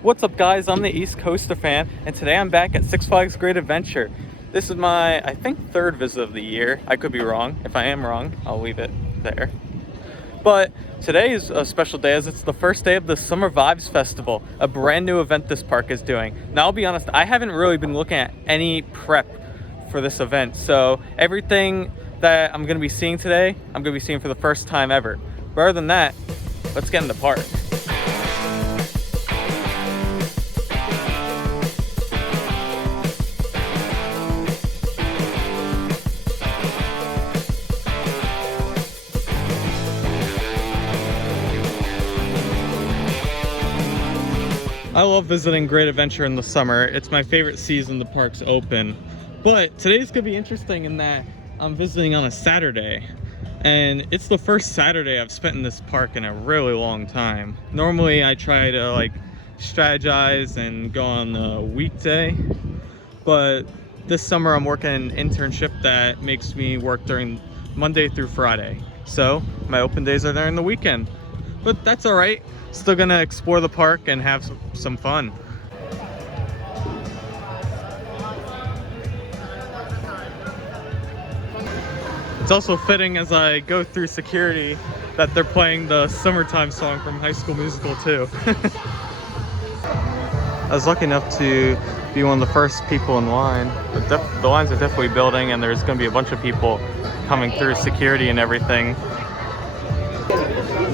What's up guys, I'm the East Coaster fan, and today I'm back at Six Flags Great Adventure. This is my, I think, third visit of the year. I could be wrong. If I am wrong, I'll leave it there. But today is a special day as it's the first day of the Summer Vibes Festival, a brand new event this park is doing. Now I'll be honest, I haven't really been looking at any prep for this event, so everything that I'm going to be seeing today, I'm going to be seeing for the first time ever. But other than that, let's get in the park. I love visiting Great Adventure in the summer. It's my favorite season the park's open. But today's gonna be interesting in that I'm visiting on a Saturday. And it's the first Saturday I've spent in this park in a really long time. Normally I try to strategize and go on a weekday. But this summer I'm working an internship that makes me work during Monday through Friday. So my open days are during the weekend. But that's all right. Still gonna explore the park and have some fun. It's also fitting as I go through security that they're playing the Summertime song from High School Musical too. I was lucky enough to be one of the first people in line. The lines are definitely building and there's gonna be a bunch of people coming through security and everything.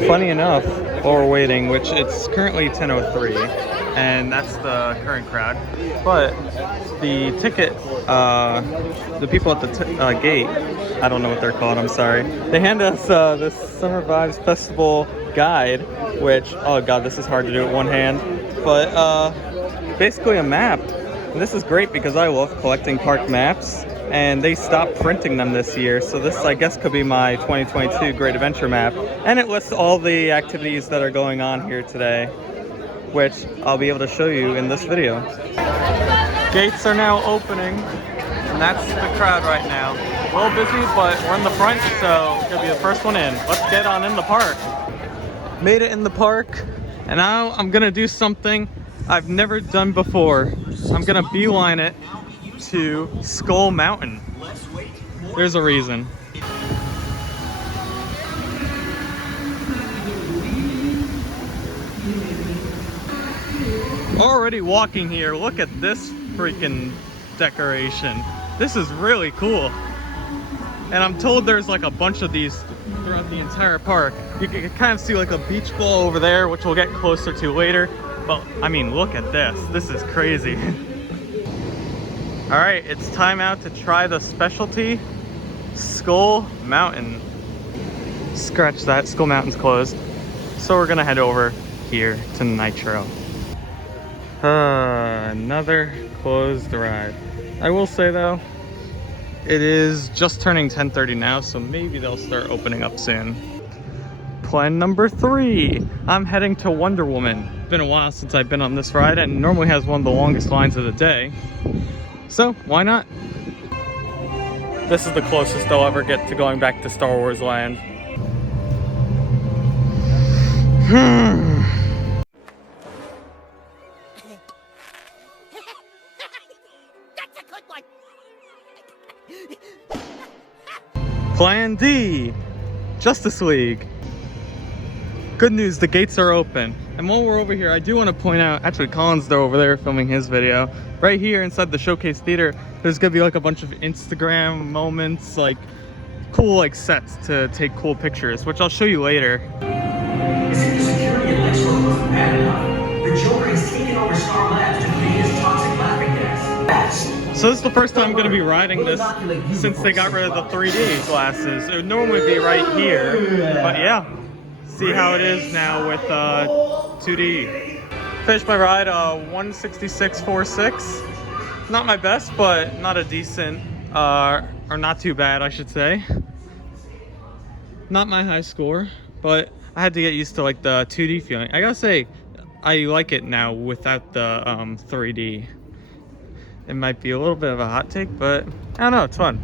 Funny enough, while we're waiting, which it's currently 10:03, and that's the current crowd, but the ticket, the people at the gate, I don't know what they're called, I'm sorry, they hand us this Summer Vibes Festival guide, which, oh god, this is hard to do with one hand, but basically a map. And this is great because I love collecting park maps, and they stopped printing them this year, so this I guess could be my 2022 Great Adventure map, and it lists all the activities that are going on here today, which I'll be able to show you in this video. Gates are now opening, and that's the crowd right now. A little busy, but we're in the front, so it's gonna be the first one in. Let's get on in the park. Made it in the park, and now I'm gonna do something I've never done before. I'm gonna beeline it to Skull Mountain. There's a reason. Already walking here, look at this freaking decoration. This is really cool. And I'm told there's like a bunch of these throughout the entire park. You can kind of see like a beach ball over there, which we'll get closer to later. But I mean, look at this. This is crazy. All right, it's time out to try the specialty Skull Mountain. Scratch that, Skull Mountain's closed. So we're gonna head over here to Nitro. Another closed ride. I will say though, it is just turning 10:30 now, so maybe they'll start opening up soon. Plan number 3. I'm heading to Wonder Woman. It's been a while since I've been on this ride, and it normally has one of the longest lines of the day. So, why not? This is the closest I'll ever get to going back to Star Wars Land. That's a good one. Plan D, Justice League. Good news, the gates are open. And while we're over here, I do want to point out, actually Colin's there over there filming his video. Right here inside the Showcase Theater, there's gonna be like a bunch of Instagram moments, like cool sets to take cool pictures, which I'll show you later. As if the security at Lexington wasn't bad enough, the Joker has taken over Star Labs to create his toxic laughing gas. So this is the first time I'm going to be riding this since they got rid of the 3D glasses. It would normally be right here, but yeah. See how it is now with 2D. Finished my ride 166.46. Not my best, but not a decent, or not too bad, I should say. Not my high score, but I had to get used to like the 2D feeling. I gotta say, I like it now without the 3D. It might be a little bit of a hot take, but I don't know, it's fun.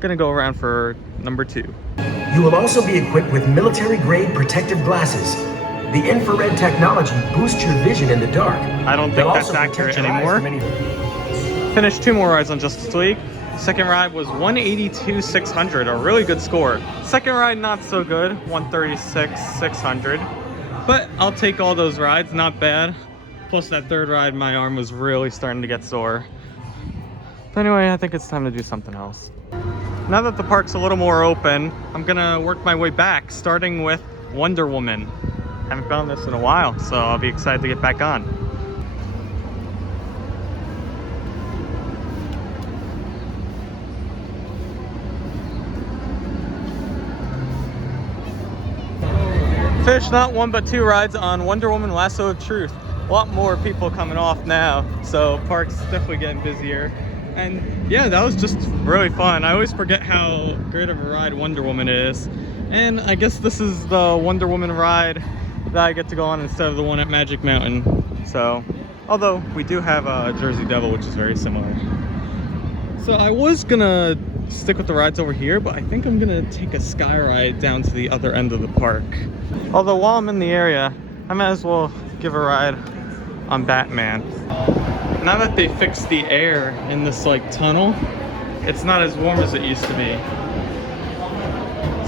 Gonna go around for number 2. You will also be equipped with military-grade protective glasses. The infrared technology boosts your vision in the dark. I don't think They'll that's also accurate protect your eyes anymore. from any- Finished 2 more rides on Justice League. Second ride was 182,600, a really good score. Second ride, not so good, 136,600. But I'll take all those rides, not bad. Plus that third ride, my arm was really starting to get sore. But anyway, I think it's time to do something else. Now that the park's a little more open, I'm gonna work my way back, starting with Wonder Woman. Haven't been on this in a while, so I'll be excited to get back on. Finished not 1 but 2 rides on Wonder Woman Lasso of Truth. A lot more people coming off now, so park's definitely getting busier. And yeah, that was just really fun. I always forget how great of a ride Wonder Woman is. And I guess this is the Wonder Woman ride that I get to go on instead of the one at Magic Mountain. So, although we do have a Jersey Devil, which is very similar. So I was gonna stick with the rides over here, but I think I'm gonna take a sky ride down to the other end of the park. Although while I'm in the area, I might as well give a ride on Batman. Now that they fixed the air in this like tunnel, it's not as warm as it used to be.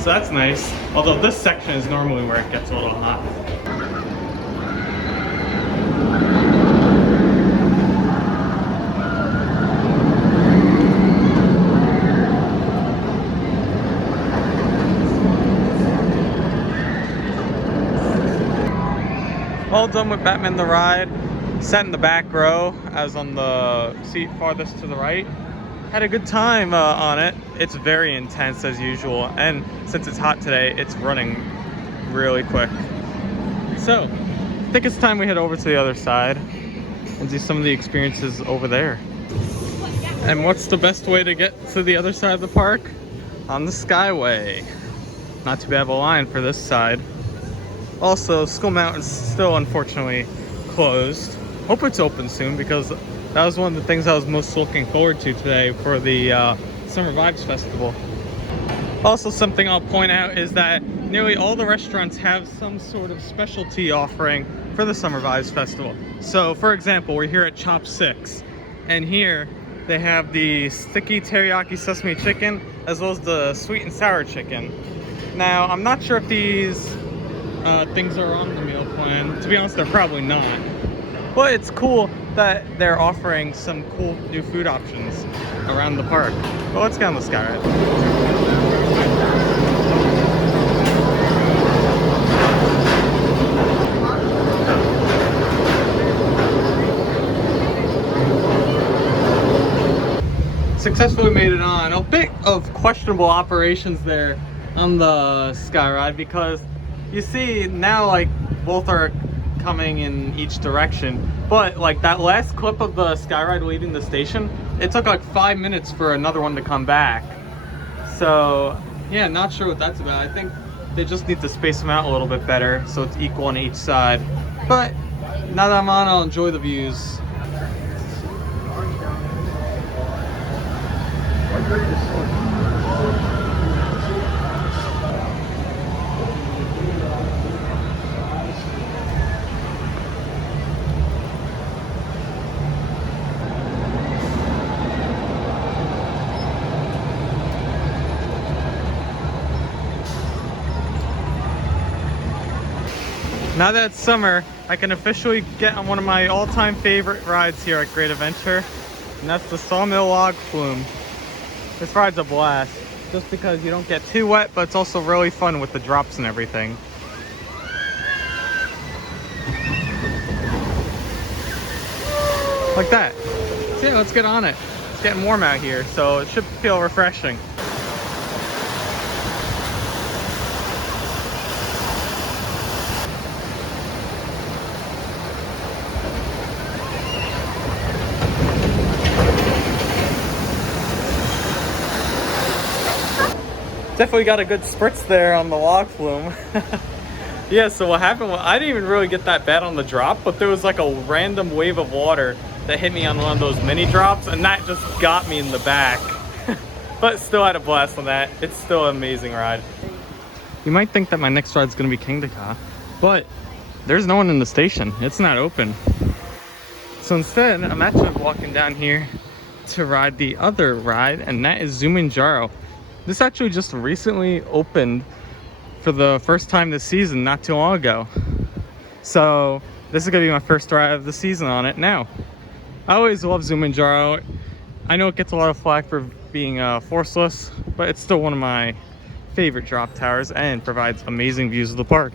So that's nice. Although this section is normally where it gets a little hot. All done with Batman the Ride. Sat in the back row. I was on the seat farthest to the right. Had a good time on it. It's very intense as usual, and since it's hot today, it's running really quick. So, I think it's time we head over to the other side and see some of the experiences over there. And what's the best way to get to the other side of the park? On the Skyway. Not too bad of a line for this side. Also, Skull Mountain's still unfortunately closed. Hope it's open soon, because that was one of the things I was most looking forward to today for the Summer Vibes Festival. Also, something I'll point out is that nearly all the restaurants have some sort of specialty offering for the Summer Vibes Festival. So, for example, we're here at Chop 6, and here they have the sticky teriyaki sesame chicken as well as the sweet and sour chicken. Now, I'm not sure if these things are on the meal plan. To be honest, they're probably not. But it's cool that they're offering some cool new food options around the park. But let's get on the sky ride. Successfully made it on. A bit of questionable operations there on the sky ride, because you see now like both are coming in each direction, but like that last clip of the sky ride leaving the station, it took like 5 minutes for another one to come back. So yeah, not sure what that's about. I think they just need to space them out a little bit better so it's equal on each side. But now that I'm on, I'll enjoy the views. Now that it's summer, I can officially get on one of my all-time favorite rides here at Great Adventure, and that's the Sawmill Log Flume. This ride's a blast, just because you don't get too wet, but it's also really fun with the drops and everything. Like that. So yeah, let's get on it. It's getting warm out here, so it should feel refreshing. Definitely got a good spritz there on the log flume. Yeah, so what happened was I didn't even really get that bad on the drop, but there was like a random wave of water that hit me on one of those mini drops, and that just got me in the back. But still had a blast on that. It's still an amazing ride. You might think that my next ride is going to be Kingda Ka, but there's no one in the station. It's not open. So instead, I'm actually walking down here to ride the other ride, and that is Zumanjaro. This actually just recently opened for the first time this season, not too long ago. So this is gonna be my first ride of the season on it now. I always love Zumanjaro. I know it gets a lot of flack for being forceless, but it's still one of my favorite drop towers and provides amazing views of the park.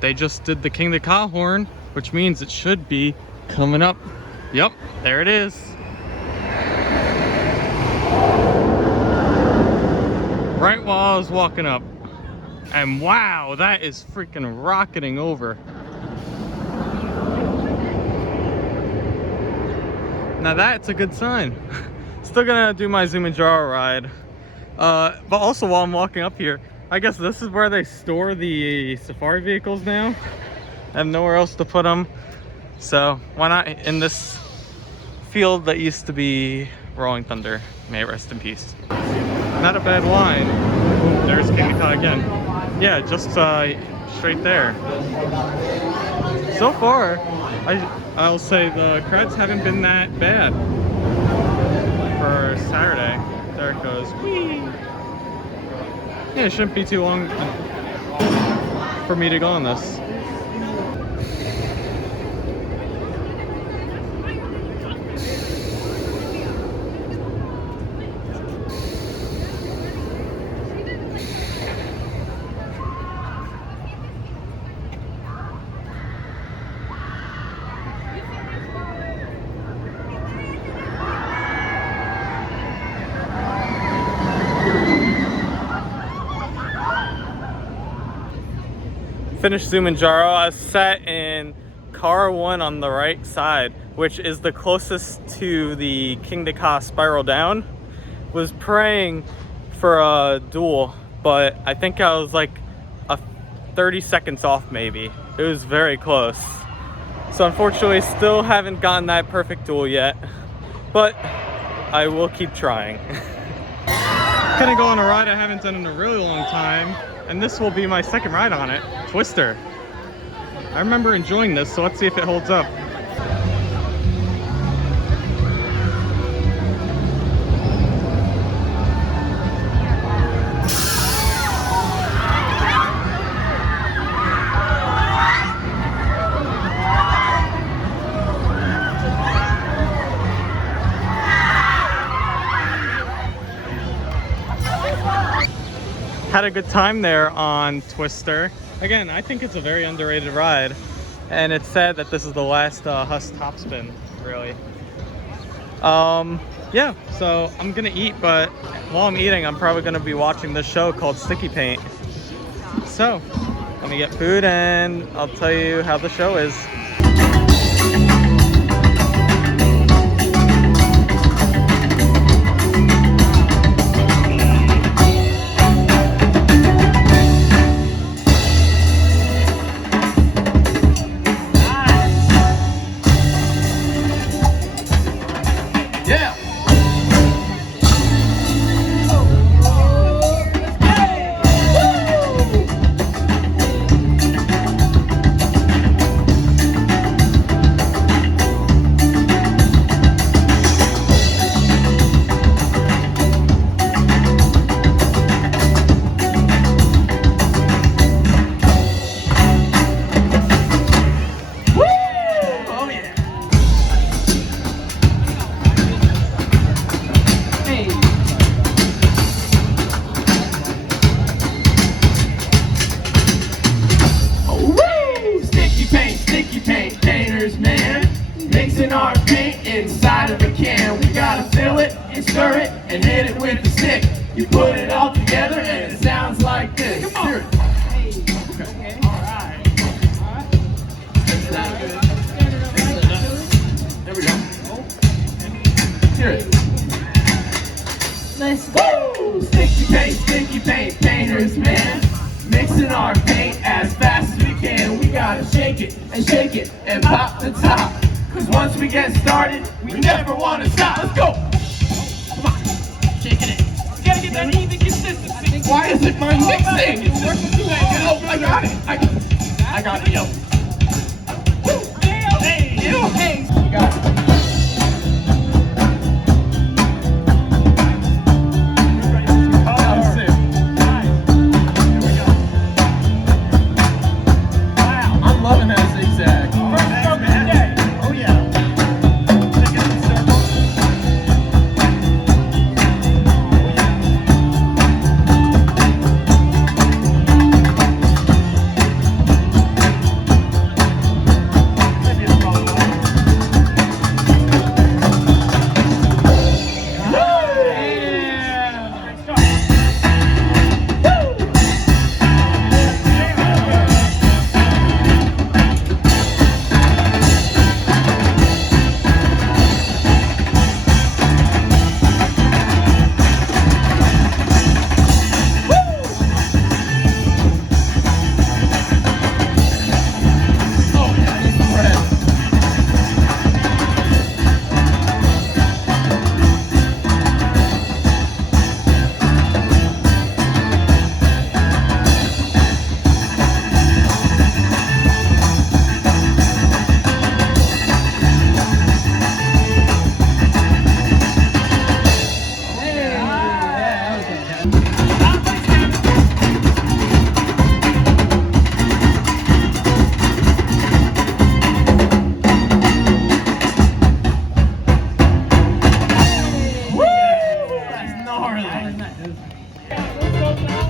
They just did the King of the Ka horn, which means it should be coming up. Yep, there it is. Right while I was walking up. And wow, that is freaking rocketing over. Now that's a good sign. Still gonna do my Zumanjaro ride. But also while I'm walking up here, I guess this is where they store the safari vehicles now. I have nowhere else to put them. So why not in this field that used to be Rolling Thunder. May it rest in peace. Not a bad line. Ooh, there's King of Ka again. Yeah, just straight there. So far, I'll say the crowds haven't been that bad for Saturday. There it goes. Whee! Yeah, it shouldn't be too long for me to go on this. Finished Zumanjaro. I sat in car 1 on the right side, which is the closest to the King of the Ka spiral down. Was praying for a duel, but I think I was like 30 seconds off maybe. It was very close. So unfortunately still haven't gotten that perfect duel yet, but I will keep trying. Gonna go on a ride I haven't done in a really long time, and this will be my second ride on it, Twister. I remember enjoying this, so let's see if it holds up. Had a good time there on Twister. Again, I think it's a very underrated ride, and it's sad that this is the last Huss top spin, really. Yeah, so I'm gonna eat, but while I'm eating, I'm probably gonna be watching this show called Sticky Paint. So, let me get food and I'll tell you how the show is. Our paint inside of a can. We gotta fill it and stir it and hit it with the stick. You put it all together and it sounds like this. Come on. Okay. All right. hear it. Let's go! Sticky paint, painters, man. Mixing our paint as fast as we can. We gotta shake it and pop the top. Cause once we get started, we never wanna stop. Let's go! Come on, shaking it. You gotta get that even consistency. Why is it my mixing? Oh, I got it. I got it, yo. Woo! Hey, yo, hey. You got it.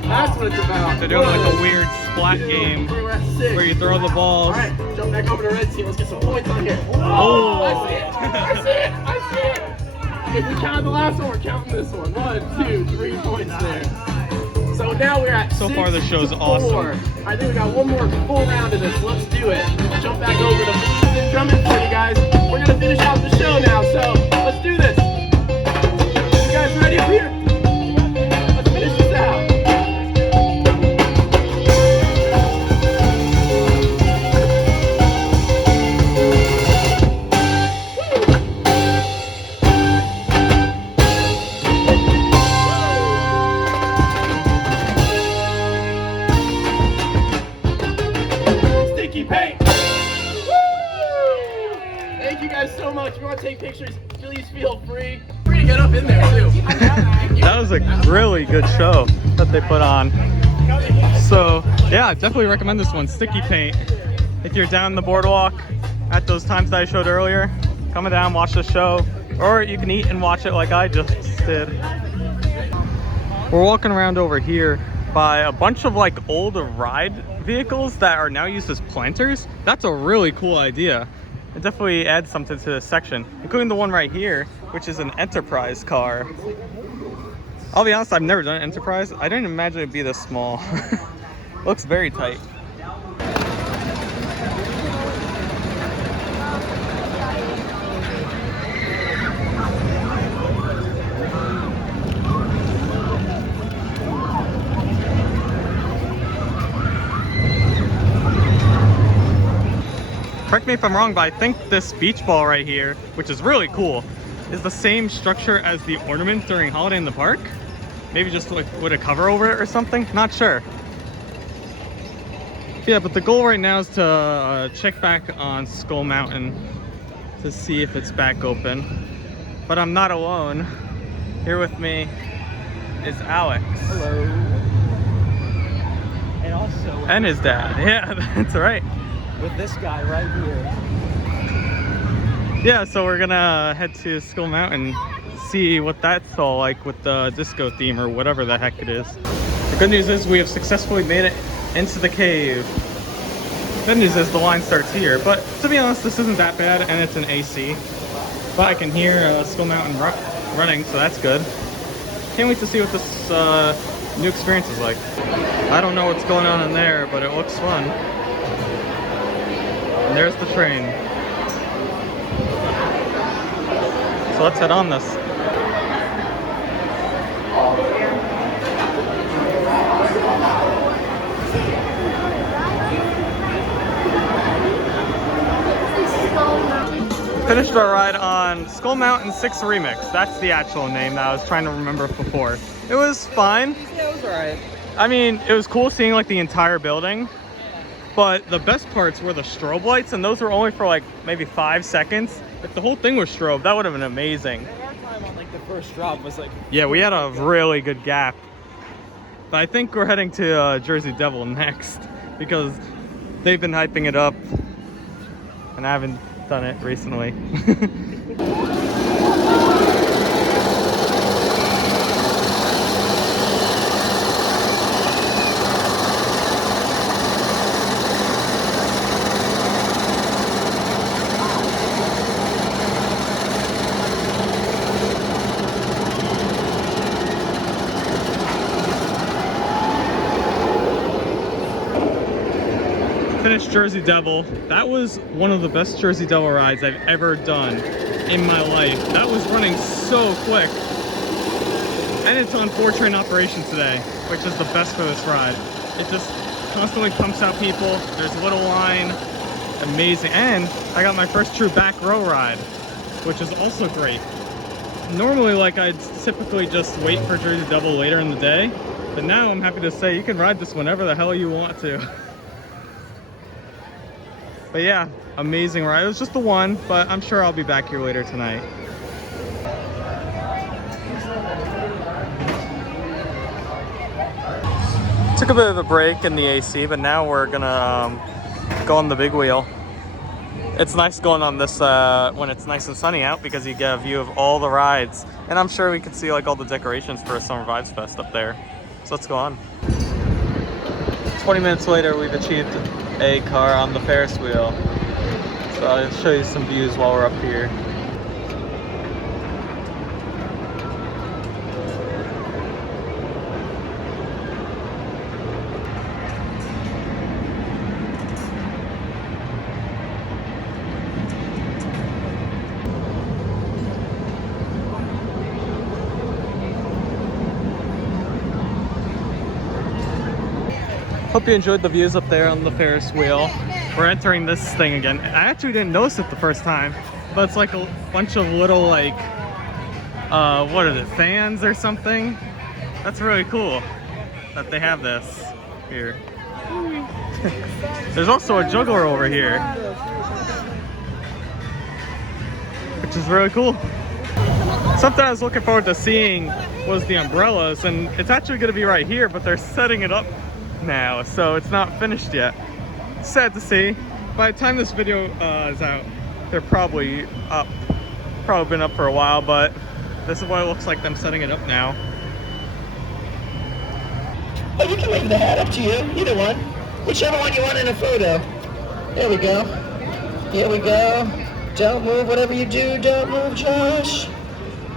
That's what it's about. They're doing like a weird splat game where you throw the balls. Alright, jump back over to red team. Let's get some points on here. Oh! I see it! If we count the last one, we're counting this one. 1, 2, 3 points there. So now we're at So far, this show's awesome. I think we got one more full round of this. Let's do it. Jump back over to drumming for you guys. We're gonna finish out the show now, so let's do this. You guys ready up here? Let's finish this out. Paint. Thank you guys so much. If you want to take pictures, please feel free. We're gonna get up in there too. That was a really good show that they put on. So yeah, I definitely recommend this one, Sticky Paint. If you're down the boardwalk at those times that I showed earlier, come down, watch the show, or you can eat and watch it like I just did. We're walking around over here by a bunch of like old ride vehicles that are now used as planters. That's a really cool idea. It definitely adds something to this section, including the one right here, which is an Enterprise car. I'll be honest, I've never done an Enterprise. I didn't imagine it'd be this small. Looks very tight. Correct me if I'm wrong, but I think this beach ball right here, which is really cool, is the same structure as the ornament during Holiday in the Park. Maybe just like with a cover over it or something, not sure. Yeah, but the goal right now is to check back on Skull Mountain to see if it's back open. But I'm not alone. Here with me is Alex. Hello. And also... And his dad. Yeah, that's right. With this guy right here. Yeah, so we're gonna head to Skull Mountain, see what that's all like with the disco theme or whatever the heck it is. The good news is we have successfully made it into the cave. Good news is the line starts here, but to be honest, this isn't that bad and it's an AC. But I can hear Skull Mountain running, so that's good. Can't wait to see what this new experience is like. I don't know what's going on in there, but it looks fun. And there's the train. So so let's head on this. Finished our ride on Skull Mountain 6 Remix. That's the actual name that I was trying to remember before. It was fine. Yeah, it was alright. I mean, it was cool seeing like the entire building, but the best parts were the strobe lights, and those were only for like maybe 5 seconds. If the whole thing was strobe, that would have been amazing. Our time on like the first drop was like... Yeah, we had a really good gap. But I think we're heading to Jersey Devil next because they've been hyping it up, and I haven't done it recently. Finished Jersey Devil. That was one of the best Jersey Devil rides I've ever done in my life. That was running so quick. And it's on 4-train operation today, which is the best for this ride. It just constantly pumps out people. There's a little line. Amazing. And I got my first true back row ride, which is also great. Normally, like, I'd typically just wait for Jersey Devil later in the day, but now I'm happy to say you can ride this whenever the hell you want to. But yeah, amazing ride. It was just the one, but I'm sure I'll be back here later tonight. Took a bit of a break in the AC, but now we're gonna go on the big wheel. It's nice going on this when it's nice and sunny out because you get a view of all the rides. And I'm sure we can see like all the decorations for Summer Vibes Fest up there. So let's go on. 20 minutes later, we've achieved a car on the Ferris wheel. So I'll show you some views while we're up here. Hope you enjoyed the views up there on the Ferris wheel. We're entering this thing again. I actually didn't notice it the first time, but it's like a bunch of little like, what are the fans or something? That's really cool that they have this here. There's also a juggler over here, which is really cool. Something I was looking forward to seeing was the umbrellas, and it's actually going to be right here, but they're setting it up now, so it's not finished yet. Sad to see. By the time this video is out, they're probably up. Probably been up for a while, but this is what it looks like them setting it up now. Oh, you can leave the hat, up to you. Either one. Whichever one you want in a photo. There we go. Here we go. Don't move, whatever you do, don't move, Josh.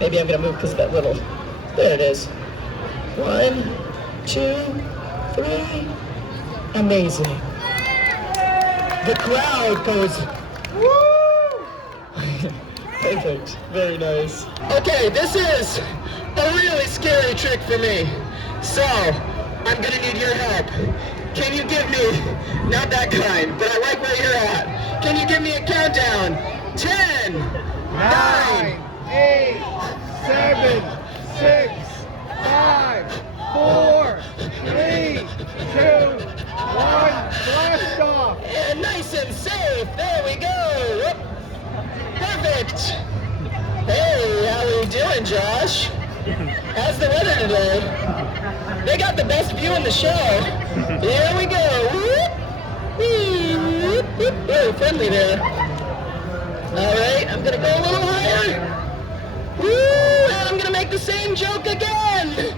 Maybe I'm gonna move because of that little... There it is. 1, 2, 3. Amazing. The crowd goes, woo! Perfect. Very nice. Okay, this is a really scary trick for me. So, I'm gonna need your help. Can you give me, not that kind, but I like where you're at. Can you give me a countdown? 10, 9, 8, 7, 6, 5, 4, 3, 2, 1, blast off! and nice and safe. There we go. Whoop. Perfect. Hey, how are you doing, Josh? How's the weather today? They got the best view in the show. Here we go. Whoop. Whoop, whoop. Very friendly there. All right, I'm gonna go a little higher. Woo, and I'm gonna make the same joke again.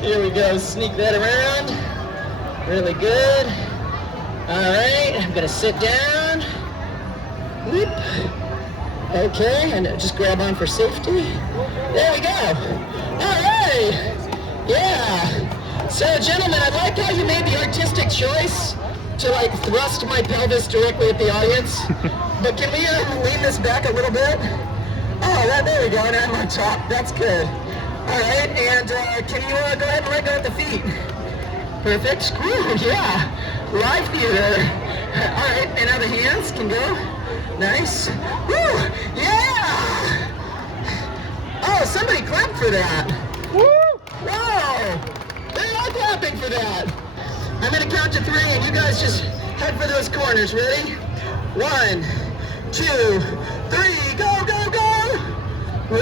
Here we go, sneak that around. Really good. All right, I'm gonna sit down. Whoop. Okay, and just grab on for safety. There we go. All right. Yeah. So, gentlemen, I like how you made the artistic choice to like thrust my pelvis directly at the audience. But can we lean this back a little bit? Oh, there we go, and I'm on top. That's good. All right, and can you go ahead and let go at the feet? Perfect. Woo, yeah. Live theater. All right, and now the hands can go. Nice. Woo, yeah. Oh, somebody clapped for that. Woo! Whoa! They're all clapping for that. I'm gonna count to 3, and you guys just head for those corners. Ready? 1, 2, 3. Go, go, go! Whoa!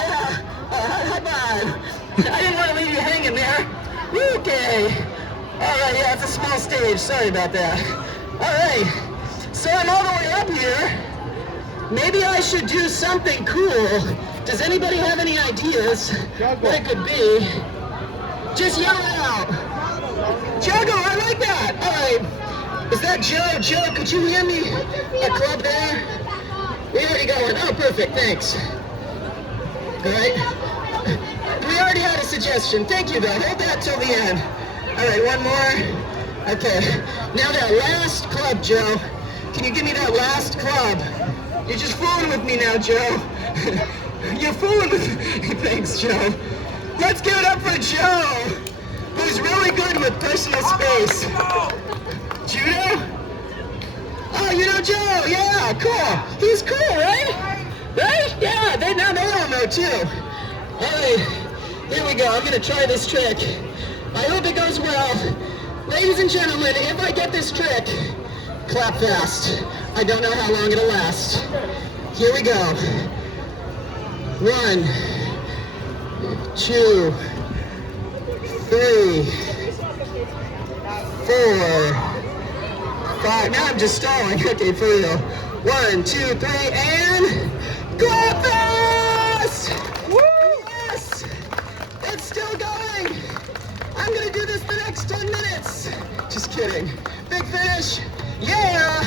Yeah. High five. I didn't want to leave you hanging there. Okay. All right. Yeah, it's a small stage. Sorry about that. All right. So I'm all the way up here. Maybe I should do something cool. Does anybody have any ideas what it could be? Just yell it out. Juggle, I like that. All right. Is that Joe? Joe, could you hand me a club there? We already got one. Oh, perfect. Thanks. All right. We already had a suggestion. Thank you, though. Hold that till the end. All right, one more. Okay. Now that last club, Joe. Can you give me that last club? You're just fooling with me now, Joe. You're fooling with me. Thanks, Joe. Let's give it up for Joe, who's really good with personal space. Judo? Oh, you know Joe. Yeah, cool. He's cool, right? Right? Yeah, now they all know, too. All right, here we go. I'm going to try this trick. I hope it goes well. Ladies and gentlemen, if I get this trick, clap fast. I don't know how long it'll last. Here we go. 1, 2, 3, 4, 5. Now I'm just stalling. Okay, for real. 1, 2, 3, and clap fast! Woo! Yes! It's still going. I'm gonna do this the next 10 minutes. Just kidding. Big finish. Yeah!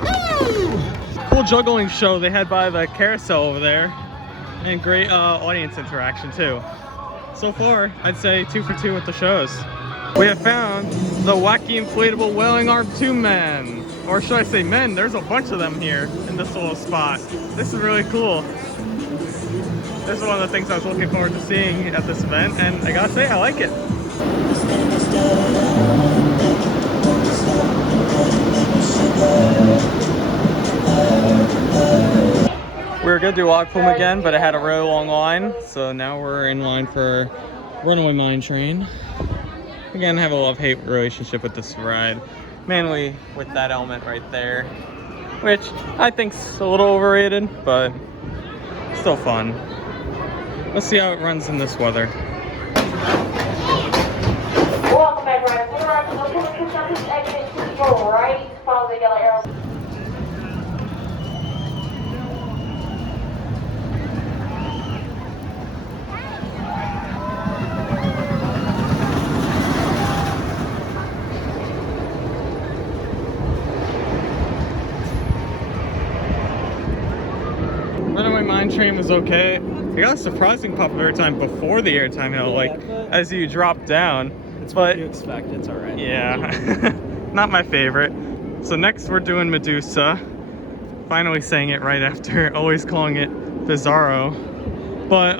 Woo! Cool juggling show they had by the carousel over there, and great audience interaction too. So far, I'd say 2 for 2 with the shows. We have found the wacky inflatable wailing arm tomb men, or should I say men? There's a bunch of them here in this little spot. This is really cool. This is one of the things I was looking forward to seeing at this event, and I gotta say, I like it. We were gonna do log flume again, but I had a really long line, so now we're in line for Runaway Mine Train. Again, I have a love-hate relationship with this ride, mainly with that element right there, which I think's a little overrated, but still fun. Let's see how it runs in this weather. Welcome back, riders. We're on the local traffic exit to your right. Follow the yellow arrow. Runaway Mine Train was okay. It got a surprising pop of airtime before the airtime, you know, like as you drop down. It's but what you expect. It's all right. Yeah, not my favorite. So next we're doing Medusa. Finally saying it right after always calling it Bizarro. But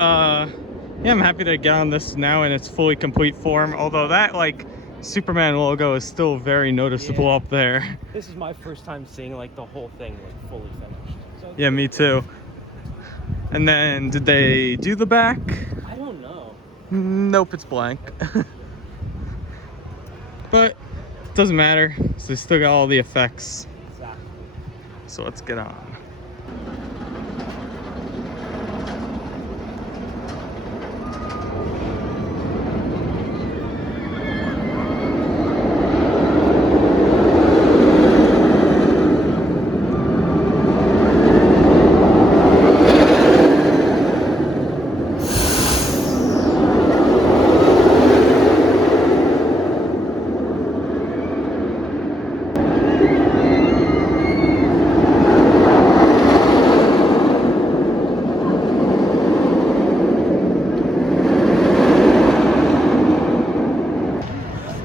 yeah, I'm happy to get on this now in its fully complete form. Although that like Superman logo is still very noticeable up there. This is my first time seeing like the whole thing like fully finished. So Yeah, me too. And then did they do the back? I don't know. Nope, it's blank. But it doesn't matter. So they still got all the effects. Exactly. So let's get on.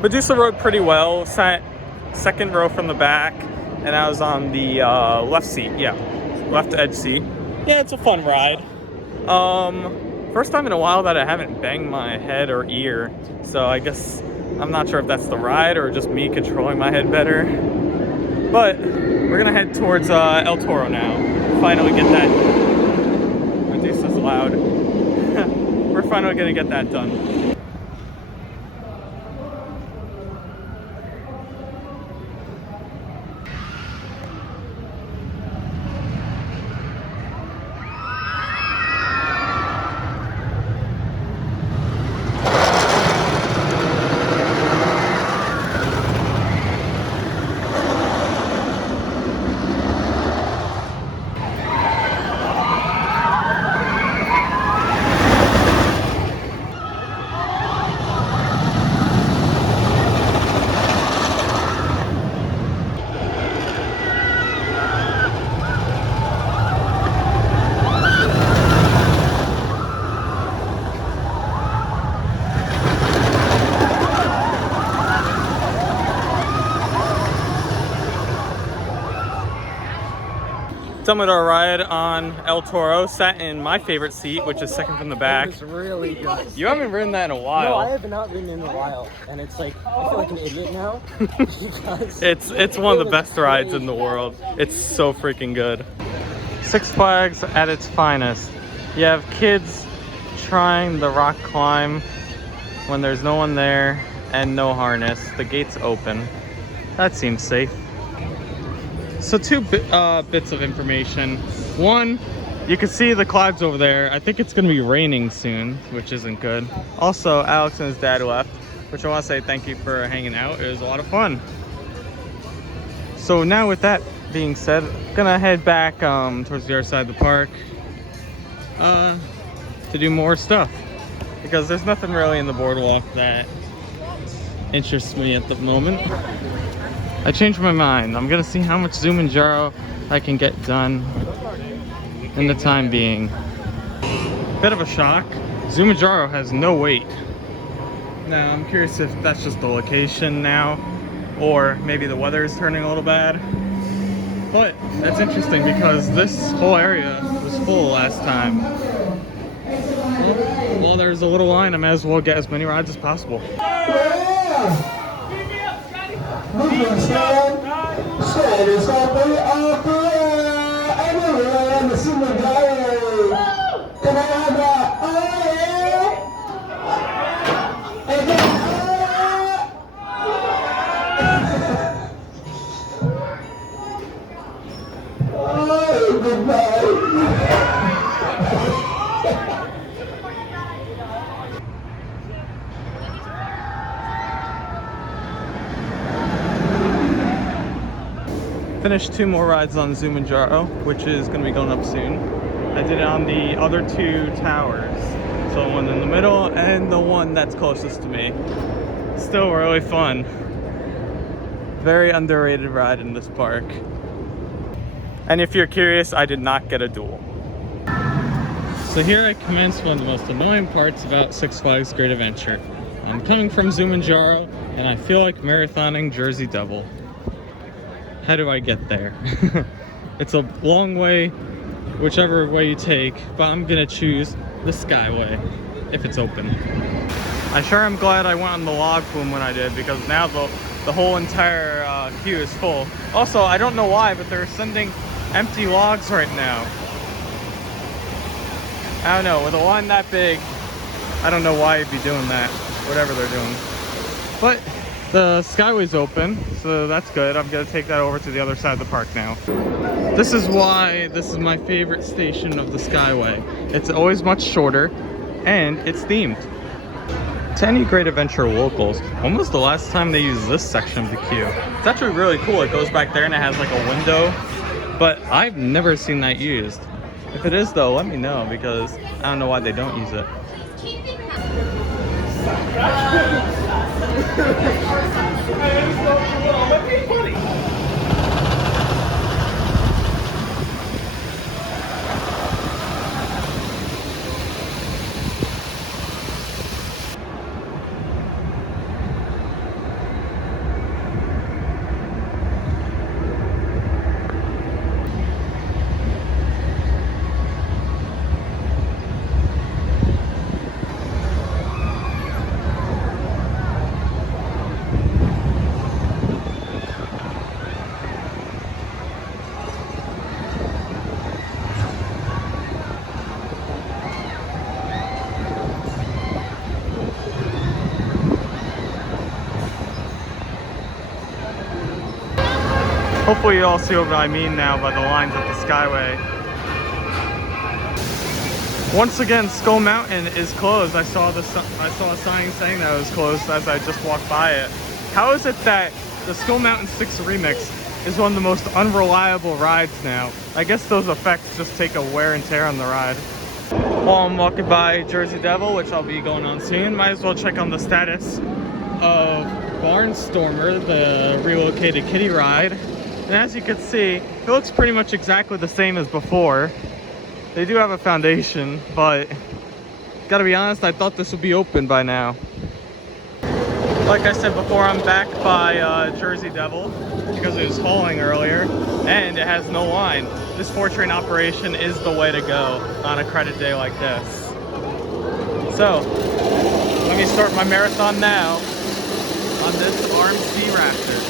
Medusa rode pretty well, sat second row from the back, and I was on the left seat. Yeah, left edge seat. Yeah, it's a fun ride. First time in a while that I haven't banged my head or ear, so I guess I'm not sure if that's the ride or just me controlling my head better. But we're gonna head towards El Toro now. Finally get that. Medusa's loud. We're finally gonna get that done. Done with our ride on El Toro. Sat in my favorite seat, which is second from the back. It's really good. You haven't ridden that in a while. No, I have not ridden in a while, and it's like I feel like an idiot now. Because It's one of the best rides in the world. It's so freaking good. Six Flags at its finest. You have kids trying the rock climb when there's no one there and no harness. The gate's open. That seems safe. So two bits of information. One, you can see the clouds over there. I think it's gonna be raining soon, which isn't good. Also, Alex and his dad left, which I want to say thank you for hanging out. It was a lot of fun. So now with that being said, I'm gonna head back towards the other side of the park to do more stuff, because there's nothing really in the boardwalk that interests me at the moment. I changed my mind. I'm gonna see how much Zoom and Jaro I can get done in the time being. Bit of a shock. Zoom and Jaro has no wait. Now I'm curious if that's just the location now, or maybe the weather is turning a little bad. But that's interesting because this whole area was full last time. Well, there's a little line. I might as well get as many rides as possible. Finished two more rides on Zoom and Jaro, which is going to be going up soon. I did it on the other two towers, so the one in the middle and the one that's closest to me. Still really fun. Very underrated ride in this park. And if you're curious, I did not get a duel. So here I commence one of the most annoying parts about Six Flags Great Adventure. I'm coming from Zoom and Jaro, and I feel like marathoning Jersey Devil. How do I get there? It's a long way, whichever way you take, but I'm gonna choose the Skyway, if it's open. I sure am glad I went on the log flume when I did, because now the whole entire queue is full. Also, I don't know why, but they're sending empty logs right now. I don't know, with a line that big, I don't know why you'd be doing that, whatever they're doing. But the Skyway's open, so that's good. I'm gonna take that over to the other side of the park now. This is why this is my favorite station of the Skyway. It's always much shorter, and it's themed. To any Great Adventure locals, when was the last time they used this section of the queue? It's actually really cool. It goes back there and it has like a window, but I've never seen that used. If it is though, let me know, because I don't know why they don't use it. Hopefully you all see what I mean now by the lines at the Skyway. Once again, Skull Mountain is closed. I saw a sign saying that it was closed as I just walked by it. How is it that the Skull Mountain 6 Remix is one of the most unreliable rides now? I guess those effects just take a wear and tear on the ride. While I'm walking by Jersey Devil, which I'll be going on soon, might as well check on the status of Barnstormer, the relocated kiddie ride. And as you can see, it looks pretty much exactly the same as before. They do have a foundation, but gotta be honest, I thought this would be open by now. Like I said before, I'm back by Jersey Devil because it was hauling earlier and it has no line. This 4-train operation is the way to go on a credit day like this. So, let me start my marathon now on this armed sea raptor.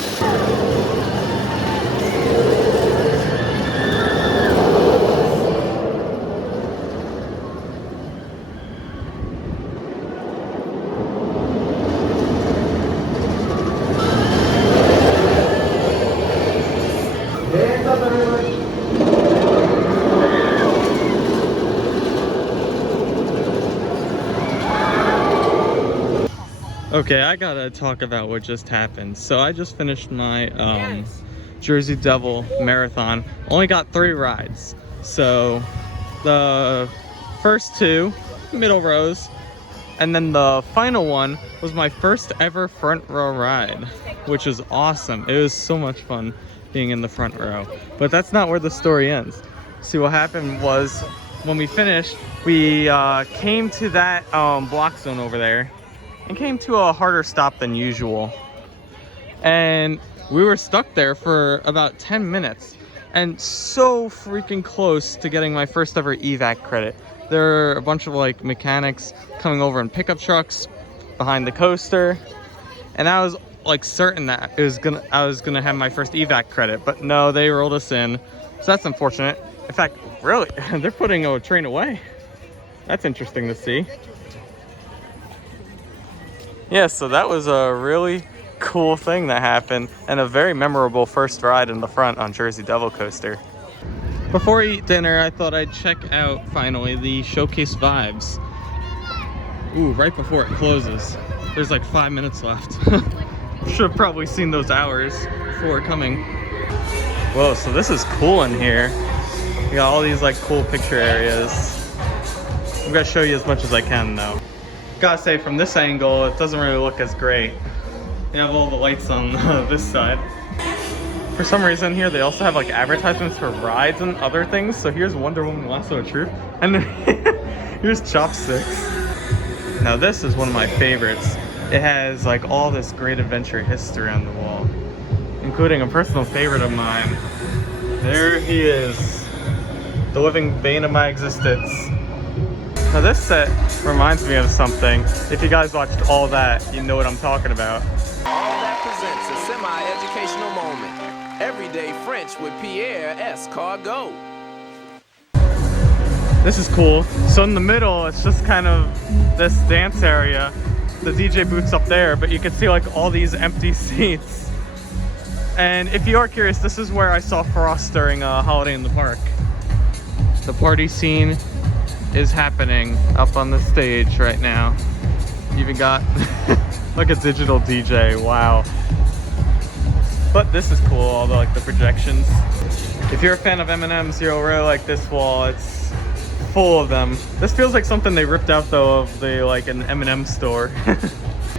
Okay, I gotta talk about what just happened. So I just finished my Jersey Devil marathon. Only got 3 rides. So the first 2, middle rows, and then the final one was my first ever front row ride, which is awesome. It was so much fun being in the front row. But that's not where the story ends. See, what happened was when we finished, we came to that block zone over there and came to a harder stop than usual. And we were stuck there for about 10 minutes and so freaking close to getting my first ever evac credit. There are a bunch of like mechanics coming over in pickup trucks behind the coaster, and I was like certain that I was gonna have my first evac credit, but no, they rolled us in. So that's unfortunate. In fact, really, they're putting a train away. That's interesting to see. Yeah, so that was a really cool thing that happened and a very memorable first ride in the front on Jersey Devil Coaster. Before I eat dinner, I thought I'd check out finally the Showcase Vibes. Ooh, right before it closes. There's like 5 minutes left. Should have probably seen those hours before coming. Whoa, so this is cool in here. We got all these like cool picture areas. I'm gonna show you as much as I can though. Gotta say, from this angle, it doesn't really look as great. They have all the lights on this side. For some reason here, they also have like advertisements for rides and other things. So here's Wonder Woman Lasso of Truth, and here's Chopsticks. Now this is one of my favorites. It has like all this great adventure history on the wall, including a personal favorite of mine. There he is, the living bane of my existence. Now this set reminds me of something. If you guys watched All That, you know what I'm talking about. All That presents a semi-educational moment. Everyday French with Pierre Escargot. This is cool. So in the middle, it's just kind of this dance area. The DJ booth's up there, but you can see like all these empty seats. And if you are curious, this is where I saw Frost during Holiday in the Park. The party scene is happening up on the stage right now. You even got like a digital DJ. Wow. But this is cool, all the like the projections. If you're a fan of M&Ms, you'll really like this wall. It's full of them. This feels like something they ripped out though of the like an M&M store.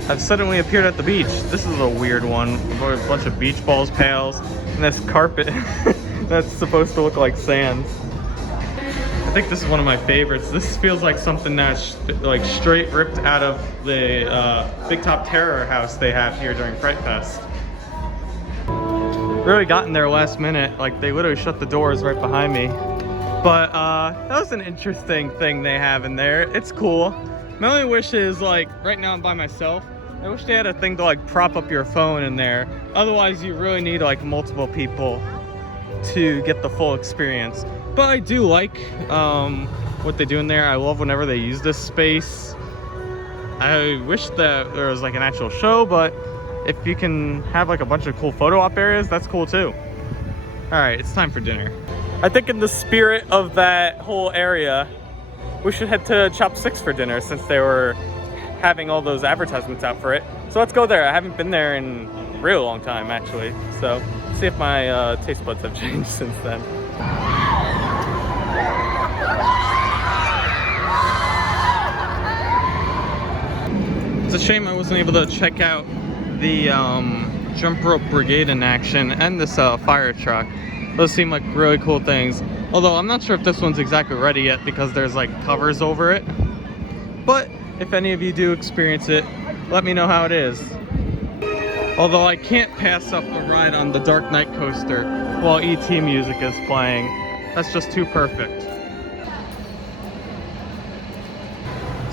I've suddenly appeared at the beach. This is a weird one. A bunch of beach balls, pails, and this carpet that's supposed to look like sand. I think this is one of my favorites. This feels like something that's like straight ripped out of the Big Top Terror house they have here during Fright Fest. Really got in there last minute. Like they literally shut the doors right behind me. But that was an interesting thing they have in there. It's cool. My only wish is like right now I'm by myself. I wish they had a thing to like prop up your phone in there. Otherwise you really need like multiple people to get the full experience. But I do like what they do in there. I love whenever they use this space. I wish that there was like an actual show, but if you can have like a bunch of cool photo op areas, that's cool too. Alright, it's time for dinner. I think in the spirit of that whole area, we should head to Chop 6 for dinner since they were having all those advertisements out for it. So let's go there. I haven't been there in a real long time, actually. So, see if my taste buds have changed since then. It's a shame I wasn't able to check out the jump rope brigade in action and this fire truck. Those seem like really cool things. Although I'm not sure if this one's exactly ready yet because there's like covers over it. But if any of you do experience it, let me know how it is. Although I can't pass up a ride on the Dark Knight coaster while ET music is playing. That's just too perfect.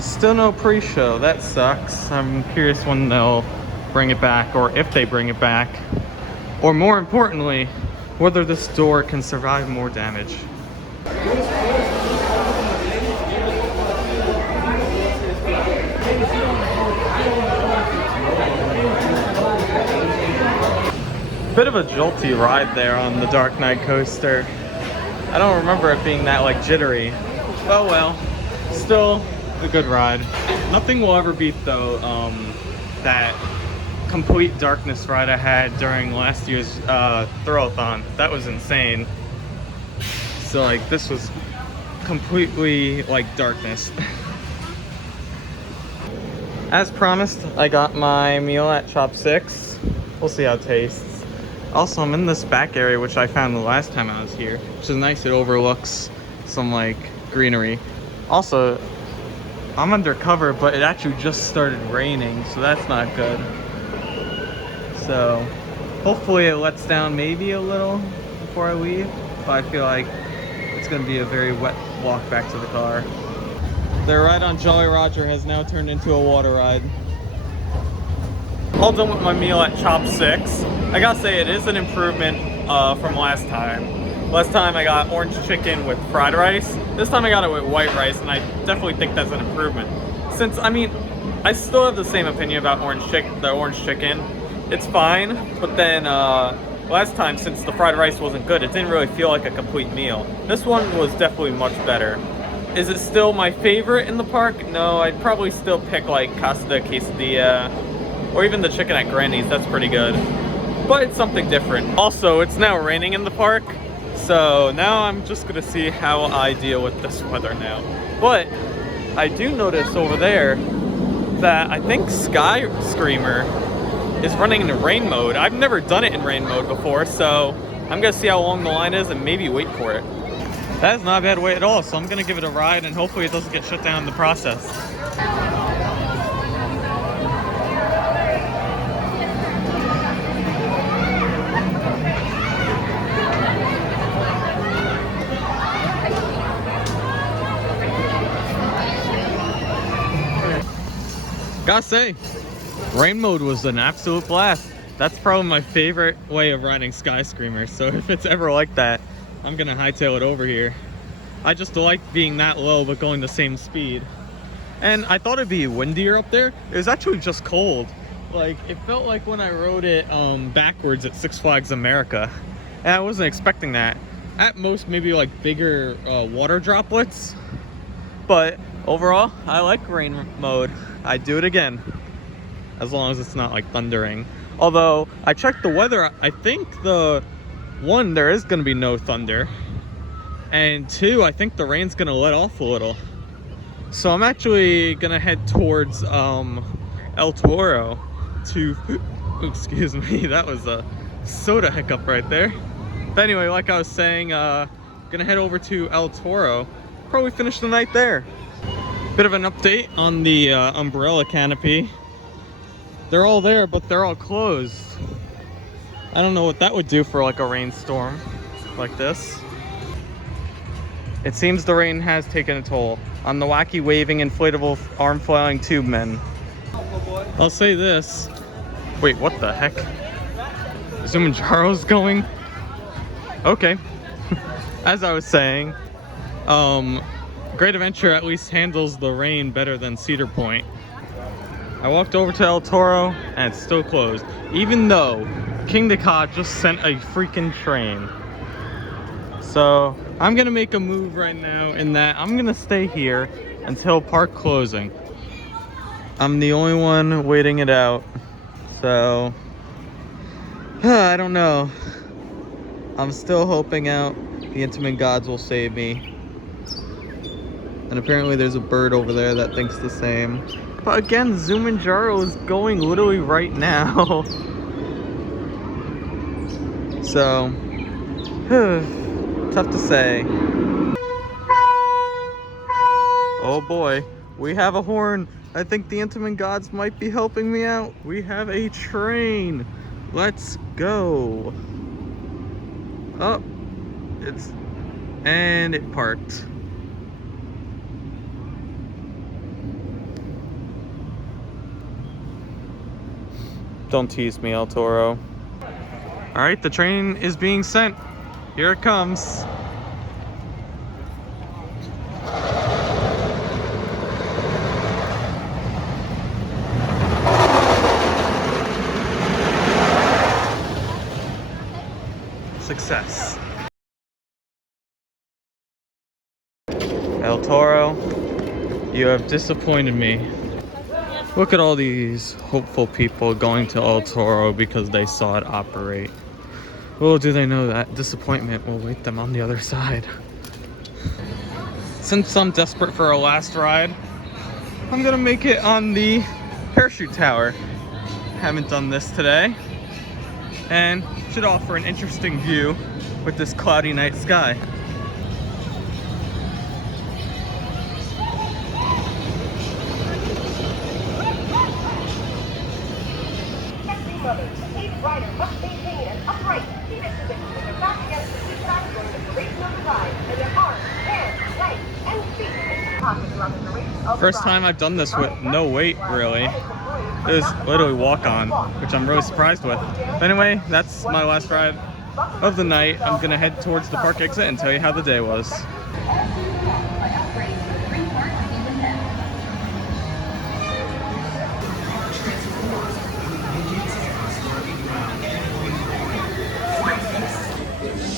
Still no pre-show, that sucks. I'm curious when they'll bring it back, or if they bring it back. Or more importantly, whether this door can survive more damage. Bit of a jolty ride there on the Dark Knight coaster. I don't remember it being that like jittery. Oh well, still a good ride. Nothing will ever beat though that complete darkness ride I had during last year's Thrill-a-thon. That was insane. So like this was completely like darkness. As promised, I got my meal at Chop 6. We'll see how it tastes. Also, I'm in this back area, which I found the last time I was here, which is nice. It overlooks some like greenery. Also, I'm undercover, but it actually just started raining, so that's not good. So, hopefully it lets down maybe a little before I leave, but I feel like it's gonna be a very wet walk back to the car. Their ride on Jolly Roger has now turned into a water ride. All done with my meal at Chop 6. I gotta say, it is an improvement from last time. Last time I got orange chicken with fried rice. This time I got it with white rice, and I definitely think that's an improvement. Since, I mean, I still have the same opinion about the orange chicken. It's fine, but then last time, since the fried rice wasn't good, it didn't really feel like a complete meal. This one was definitely much better. Is it still my favorite in the park? No, I'd probably still pick like Casa de Quesadilla, or even the chicken at Granny's. That's pretty good. But it's something different. Also, it's now raining in the park, so now I'm just gonna see how I deal with this weather now. But I do notice over there that I think Sky Screamer is running in rain mode. I've never done it in rain mode before, so I'm gonna see how long the line is and maybe wait for it. That is not a bad way at all, so I'm gonna give it a ride and hopefully it doesn't get shut down in the process. Gotta say, rain mode was an absolute blast. That's probably my favorite way of riding Sky Screamer, so if it's ever like that, I'm gonna hightail it over here. I just like being that low but going the same speed. And I thought it'd be windier up there. It was actually just cold. Like, it felt like when I rode it backwards at Six Flags America. And I wasn't expecting that. At most, maybe like bigger water droplets. But overall, I like rain mode. I'd do it again. As long as it's not like thundering. Although, I checked the weather. I think one, there is gonna be no thunder. And two, I think the rain's gonna let off a little. So I'm actually gonna head towards El Toro to, excuse me, that was a soda hiccup right there. But anyway, like I was saying, gonna head over to El Toro, probably finish the night there. Bit of an update on the umbrella canopy. They're all there, but they're all closed. I don't know what that would do for like a rainstorm like this. It seems the rain has taken a toll on the wacky waving inflatable arm flailing tube men. I'll say this. Wait, what the heck? Zumanjaro's going? Okay. As I was saying, Great Adventure at least handles the rain better than Cedar Point. I walked over to El Toro and it's still closed, even though King Dakar just sent a freaking train. So I'm gonna make a move right now in that I'm gonna stay here until park closing. I'm the only one waiting it out. So I don't know. I'm still hoping out the intimate gods will save me. And apparently there's a bird over there that thinks the same. But again, Zumanjaro is going literally right now. So, tough to say. Oh boy, we have a horn. I think the intimate gods might be helping me out. We have a train. Let's go. Oh, and it parked. Don't tease me, El Toro. All right, the train is being sent. Here it comes. Success. El Toro, you have disappointed me. Look at all these hopeful people going to El Toro because they saw it operate. Little do they know that disappointment will wait them on the other side. Since I'm desperate for a last ride, I'm gonna make it on the parachute tower. Haven't done this today, and should offer an interesting view with this cloudy night sky. Rider must maintain an upright seated position with their back against the seat during the duration of the ride, and their arms, hands, legs, and feet into the pocket throughout the duration of the ride. First time I've done this with no weight, really. It was literally walk on, which I'm really surprised with. But anyway, that's my last ride of the night. I'm gonna head towards the park exit and tell you how the day was.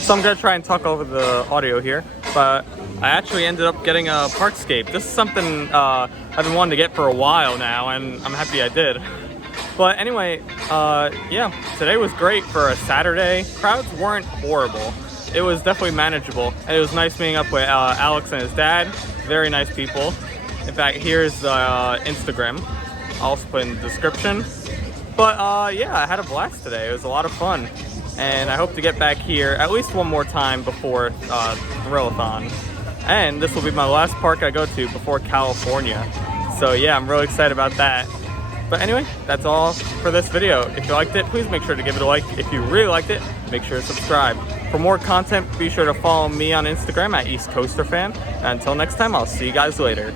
So I'm gonna try and talk over the audio here, but I actually ended up getting a Parkscape. This is something I've been wanting to get for a while now, and I'm happy I did. But anyway, yeah, today was great for a Saturday. Crowds weren't horrible. It was definitely manageable, and it was nice meeting up with Alex and his dad. Very nice people. In fact, here's Instagram. I'll also put in the description. But yeah, I had a blast today. It was a lot of fun. And I hope to get back here at least one more time before Thrillathon. And this will be my last park I go to before California. So yeah, I'm really excited about that. But anyway, that's all for this video. If you liked it, please make sure to give it a like. If you really liked it, make sure to subscribe. For more content, be sure to follow me on Instagram at EastCoasterFan. And until next time, I'll see you guys later.